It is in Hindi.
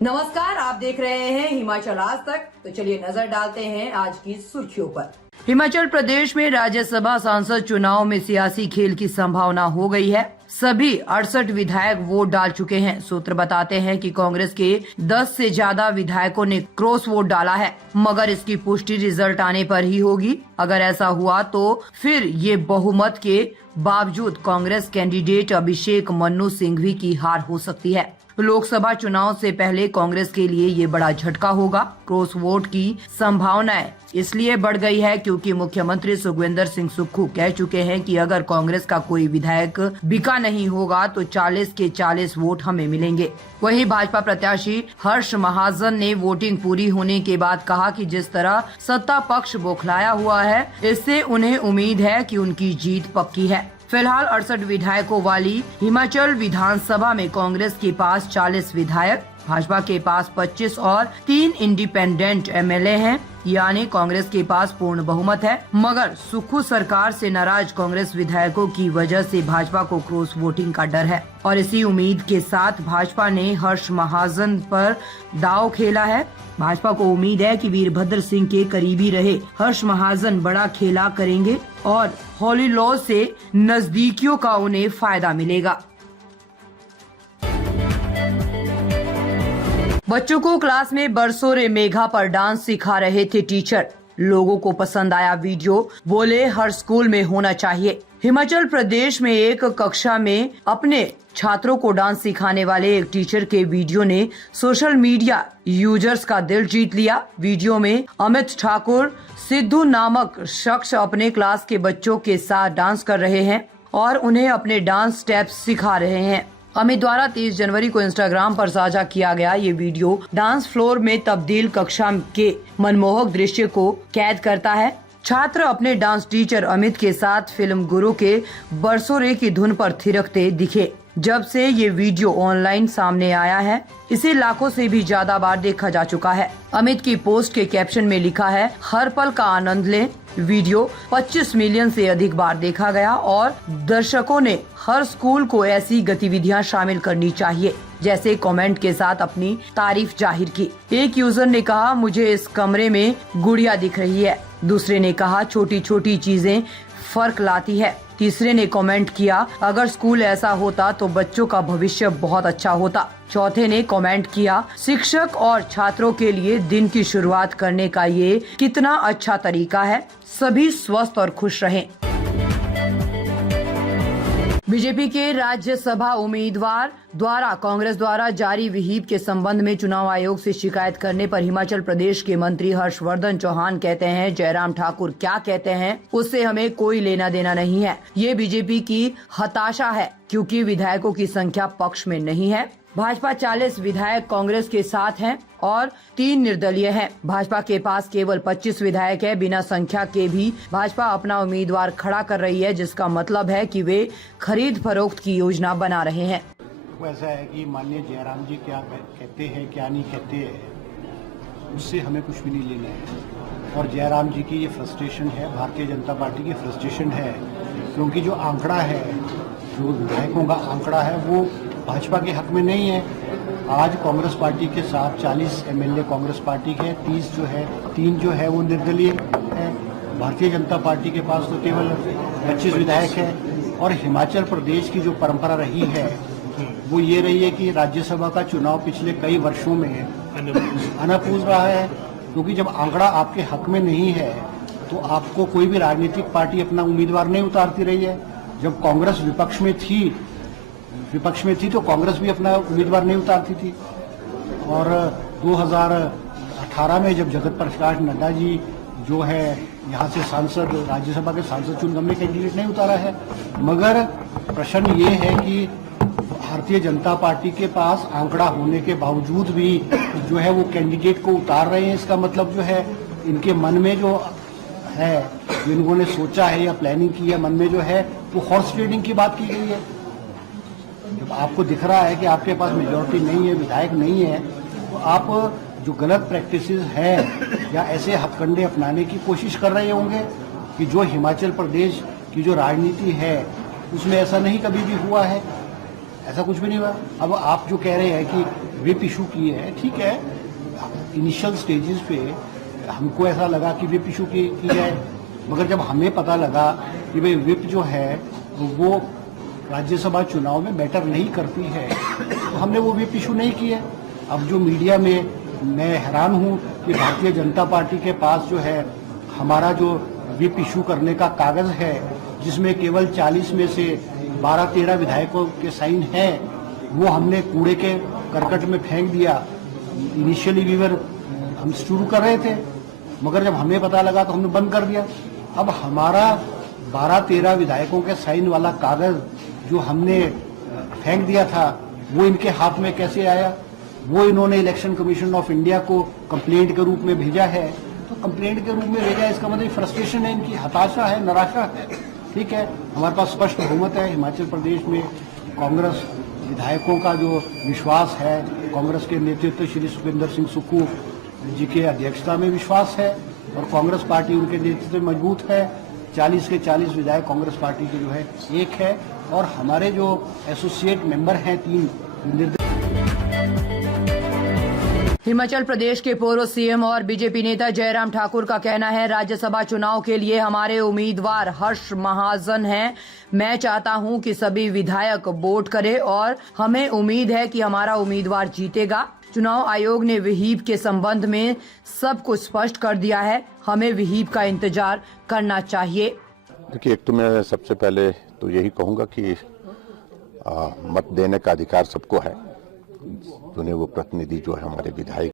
नमस्कार, आप देख रहे हैं हिमाचल आज तक। तो चलिए नजर डालते हैं आज की सुर्खियों पर। हिमाचल प्रदेश में राज्यसभा सांसद चुनाव में सियासी खेल की संभावना हो गई है। सभी 68 विधायक वोट डाल चुके हैं। सूत्र बताते हैं कि कांग्रेस के 10 से ज्यादा विधायकों ने क्रॉस वोट डाला है, मगर इसकी पुष्टि रिजल्ट आने पर ही होगी। अगर ऐसा हुआ तो फिर ये बहुमत के बावजूद कांग्रेस कैंडिडेट अभिषेक मन्नू सिंघवी की हार हो सकती है। लोकसभा चुनाव से पहले कांग्रेस के लिए ये बड़ा झटका होगा। क्रॉस वोट की संभावनाएं इसलिए बढ़ गई है क्योंकि मुख्यमंत्री सुखविंदर सिंह सुक्खू कह चुके हैं कि अगर कांग्रेस का कोई विधायक बिका नहीं होगा तो 40 के 40 वोट हमें मिलेंगे। वहीं भाजपा प्रत्याशी हर्ष महाजन ने वोटिंग पूरी होने के बाद कहा कि जिस तरह सत्ता पक्ष बौखलाया हुआ है, इससे उन्हें उम्मीद है कि उनकी जीत पक्की है। फिलहाल 68 विधायकों वाली हिमाचल विधानसभा में कांग्रेस के पास 40 विधायक, भाजपा के पास 25 और 3 इंडिपेंडेंट एमएलए हैं, यानी कांग्रेस के पास पूर्ण बहुमत है। मगर सुक्खू सरकार से नाराज कांग्रेस विधायकों की वजह से भाजपा को क्रॉस वोटिंग का डर है और इसी उम्मीद के साथ भाजपा ने हर्ष महाजन पर दांव खेला है। भाजपा को उम्मीद है कि वीरभद्र सिंह के करीबी रहे हर्ष महाजन बड़ा खेला करेंगे और हॉली लॉ से नजदीकियों का उन्हें फायदा मिलेगा। बच्चों को क्लास में बरसोरे मेघा पर डांस सिखा रहे थे टीचर। लोगों को पसंद आया वीडियो, बोले हर स्कूल में होना चाहिए। हिमाचल प्रदेश में एक कक्षा में अपने छात्रों को डांस सिखाने वाले एक टीचर के वीडियो ने सोशल मीडिया यूजर्स का दिल जीत लिया। वीडियो में अमित ठाकुर सिद्धू नामक शख्स अपने क्लास के बच्चों के साथ डांस कर रहे हैं और उन्हें अपने डांस स्टेप्स सिखा रहे हैं। अमित द्वारा 30 जनवरी को इंस्टाग्राम पर साझा किया गया ये वीडियो डांस फ्लोर में तब्दील कक्षा के मनमोहक दृश्य को कैद करता है। छात्र अपने डांस टीचर अमित के साथ फिल्म गुरु के बरसोरे की धुन पर थिरकते दिखे। जब से ये वीडियो ऑनलाइन सामने आया है, इसे लाखों से भी ज्यादा बार देखा जा चुका है। अमित की पोस्ट के कैप्शन में लिखा है, हर पल का आनंद लें। वीडियो 25 मिलियन से अधिक बार देखा गया और दर्शकों ने हर स्कूल को ऐसी गतिविधियां शामिल करनी चाहिए जैसे कमेंट के साथ अपनी तारीफ जाहिर की। एक यूजर ने कहा, मुझे इस कमरे में गुड़िया दिख रही है। दूसरे ने कहा, छोटी छोटी चीजें फर्क लाती है। तीसरे ने कमेंट किया, अगर स्कूल ऐसा होता तो बच्चों का भविष्य बहुत अच्छा होता। चौथे ने कमेंट किया, शिक्षक और छात्रों के लिए दिन की शुरुआत करने का ये कितना अच्छा तरीका है। सभी स्वस्थ और खुश रहें। बीजेपी के राज्यसभा उम्मीदवार द्वारा कांग्रेस द्वारा जारी व्हिप के संबंध में चुनाव आयोग से शिकायत करने पर हिमाचल प्रदेश के मंत्री हर्षवर्धन चौहान कहते हैं, जयराम ठाकुर क्या कहते हैं उससे हमें कोई लेना देना नहीं है। ये बीजेपी की हताशा है क्योंकि विधायकों की संख्या पक्ष में नहीं है। भाजपा 40 विधायक कांग्रेस के साथ हैं और 3 निर्दलीय हैं। भाजपा के पास केवल 25 विधायक है। बिना संख्या के भी भाजपा अपना उम्मीदवार खड़ा कर रही है, जिसका मतलब है कि वे खरीद फरोख्त की योजना बना रहे हैं। ऐसा है कि माननीय जयराम जी क्या कहते हैं क्या नहीं कहते हैं, उससे हमें कुछ भी नहीं लेना है। और जयराम जी की ये फ्रस्ट्रेशन है, भारतीय जनता पार्टी की फ्रस्ट्रेशन है, क्योंकि जो आंकड़ा है, जो विधायकों का आंकड़ा है, वो भाजपा के हक में नहीं है। आज कांग्रेस पार्टी के साथ 40 एमएलए कांग्रेस पार्टी के, 3 जो है वो निर्दलीय है। भारतीय जनता पार्टी के पास तो केवल 25 विधायक है। और हिमाचल प्रदेश की जो परंपरा रही है वो ये रही है कि राज्यसभा का चुनाव पिछले कई वर्षों में अनपूर्ण रहा है, क्योंकि जब आंकड़ा आपके हक में नहीं है तो आपको कोई भी राजनीतिक पार्टी अपना उम्मीदवार नहीं उतारती रही है। जब कांग्रेस विपक्ष में थी तो कांग्रेस भी अपना उम्मीदवार नहीं उतारती थी। और 2018 में जब जगत प्रकाश नड्डा जी जो है यहाँ से सांसद, राज्यसभा के सांसद चुन, हमने कैंडिडेट नहीं उतारा है। मगर प्रश्न ये है कि भारतीय जनता पार्टी के पास आंकड़ा होने के बावजूद भी जो है वो कैंडिडेट को उतार रहे हैं। इसका मतलब जो है इनके मन में जो है, जो इन्होंने सोचा है या प्लानिंग की है, मन में जो है वो हॉर्स ट्रेडिंग की बात की गई है। जब आपको दिख रहा है कि आपके पास मेजॉरिटी नहीं है, विधायक नहीं है, तो आप जो गलत प्रैक्टिसेस है या ऐसे हथकंडे अपनाने की कोशिश कर रहे होंगे कि जो हिमाचल प्रदेश की जो राजनीति है उसमें ऐसा नहीं कभी भी हुआ है, ऐसा कुछ भी नहीं हुआ। अब आप जो कह रहे हैं कि विप इशू किए हैं, ठीक है। इनिशियल स्टेजेस पे हमको ऐसा लगा कि विप इशू की जाए, मगर जब हमें पता लगा कि भाई विप जो है वो राज्यसभा चुनाव में मैटर नहीं करती है, तो हमने वो विप इशू नहीं किए। अब जो मीडिया में मैं हैरान हूं कि भारतीय जनता पार्टी के पास जो है हमारा जो विप इशू करने का कागज है, जिसमें केवल 40 में से 12-13 विधायकों के साइन है, वो हमने कूड़े के करकट में फेंक दिया। इनिशियली हम शुरू कर रहे थे, मगर जब हमें पता लगा तो हमने बंद कर दिया। अब हमारा 12-13 विधायकों के साइन वाला कागज जो हमने फेंक दिया था, वो इनके हाथ में कैसे आया? वो इन्होंने इलेक्शन कमीशन ऑफ इंडिया को कंप्लेंट के रूप में भेजा है। तो कंप्लेंट के रूप में भेजा, इसका मतलब फ्रस्ट्रेशन है, इनकी हताशा है, निराशा है, ठीक है। हमारे पास स्पष्ट बहुमत है हिमाचल प्रदेश में। कांग्रेस विधायकों का जो विश्वास है, कांग्रेस के नेतृत्व श्री सुखविंदर सिंह सुक्खू जी के अध्यक्षता में विश्वास है, और कांग्रेस पार्टी उनके नेतृत्व में मजबूत है। 40 के 40 विधायक कांग्रेस पार्टी के जो है एक है, और हमारे जो एसोसिएट मेंबर हैं 3 हिमाचल प्रदेश के पूर्व सीएम और बीजेपी नेता जयराम ठाकुर का कहना है, राज्यसभा चुनाव के लिए हमारे उम्मीदवार हर्ष महाजन हैं। मैं चाहता हूं कि सभी विधायक वोट करें और हमें उम्मीद है कि हमारा उम्मीदवार जीतेगा। चुनाव आयोग ने विहिप के संबंध में सब कुछ स्पष्ट कर दिया है, हमें विहिप का इंतजार करना चाहिए। देखिए, एक तो मैं सबसे पहले तो यही कहूंगा कि मत देने का अधिकार सबको है। चुने वो प्रतिनिधि जो है हमारे विधायक